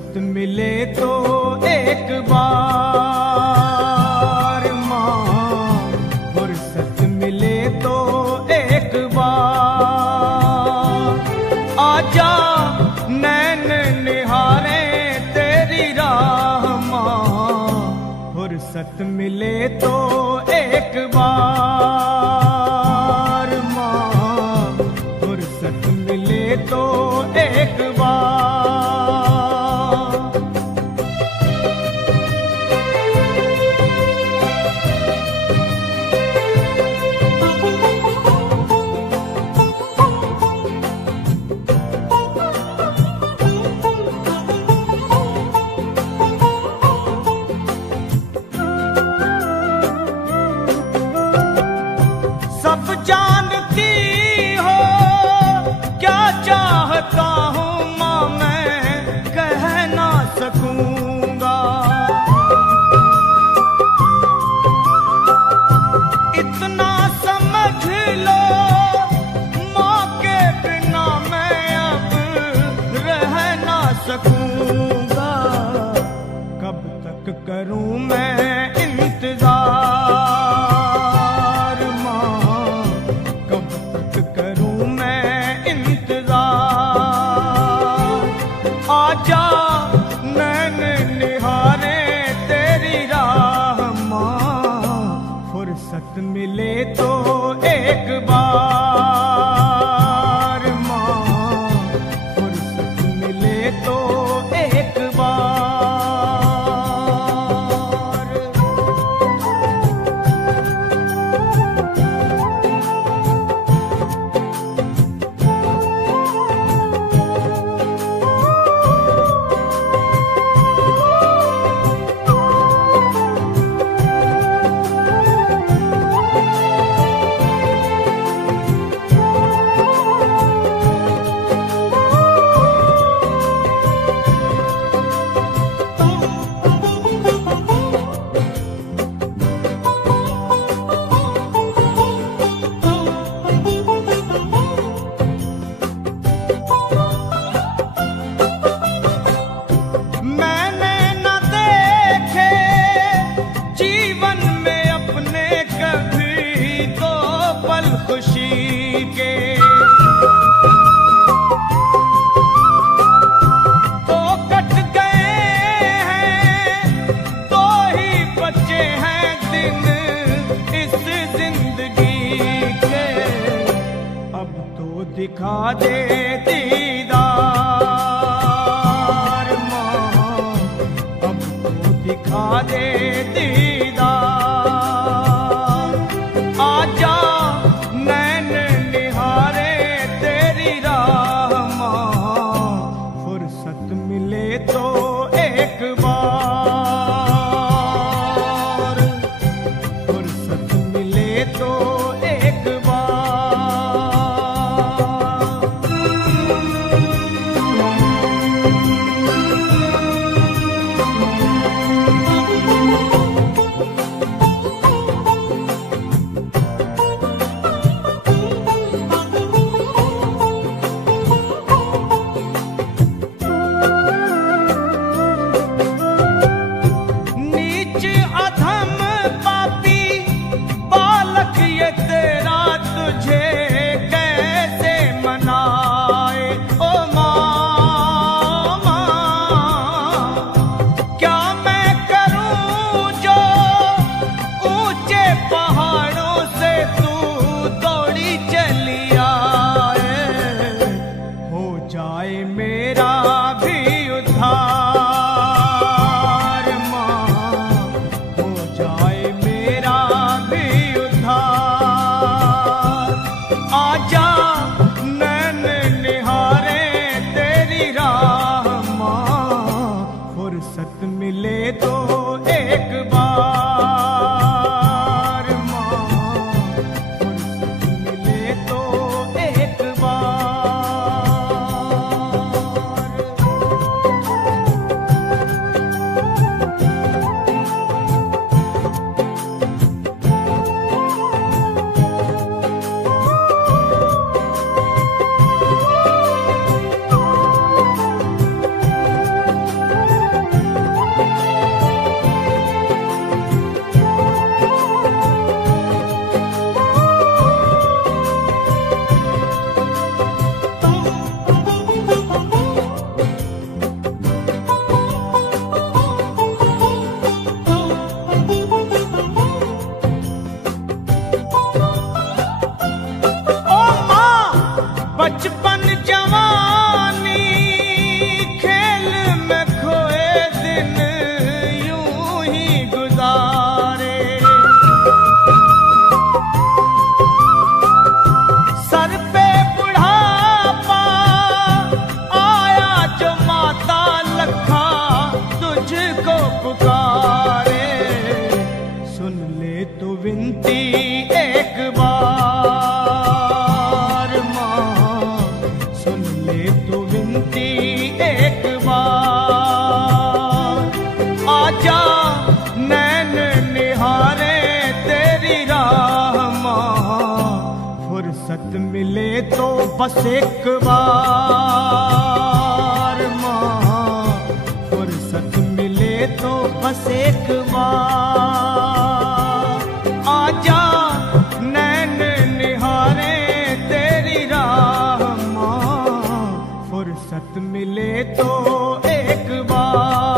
फुर्सत मिले तो एक बार माँ, फुर्सत मिले तो एक बार आजा नैन निहारे तेरी राह माँ, फुर्सत मिले तो एक बार माँ, फुर्सत मिले तो एक बार। सब जानती हो क्या चाहता हूँ माँ, मैं कह ना सकूँगा। इतना समझ लो माँ के बिना मैं अब रह ना सकूँगा। कब तक करूँ मैं इंतजार माँ, कब तक करूँ मैं इंतजार। आजा नैन निहारे तेरी राह माँ, फुर्सत मिले तो एक बार माँ, फुर्सत मिले तो एक बार। मैंने न देखे जीवन में अपने कभी दो पल खुशी के, तो कट गए हैं तो ही बचे हैं दिन इस जिंदगी के। अब तो दिखा दे दीदार माँ, अब तो दिखा दे दीदार। आजा नैन निहारे तेरी राह माँ, फुर्सत मिले तो एक बार, फुर्सत मिले तो एक बार। नीच अधम पापी बालक ये तेरा तुझे कैसे मनाए ओ माँ। क्या मैं करूँ जो ऊंचे पहाड़ों से तू दौड़ी चली आए, हो जाए मेरा भी उद्धार माँ, हो जाए मेरा भी उद्धार। आजा नैन निहारे तेरी राह माँ, फुर्सत मिले तो एक बार माँ, फुर्सत मिले तो एक बार। बचपन जवानी खेल में खोए दिन यूं ही गुजारे। सर पे बुढ़ापा आया जो माता लखा तुझको पुकारे। सुन ले तू विनती एक बार माँ, सुन ले तू विनती एक बार। आजा नैन निहारे तेरी राह माँ, फुर्सत मिले तो बस एक बार माँ, फुर्सत मिले तो बस एक बार। आजा नैन निहारे तेरी राह माँ, फुर्सत मिले तो एक बार।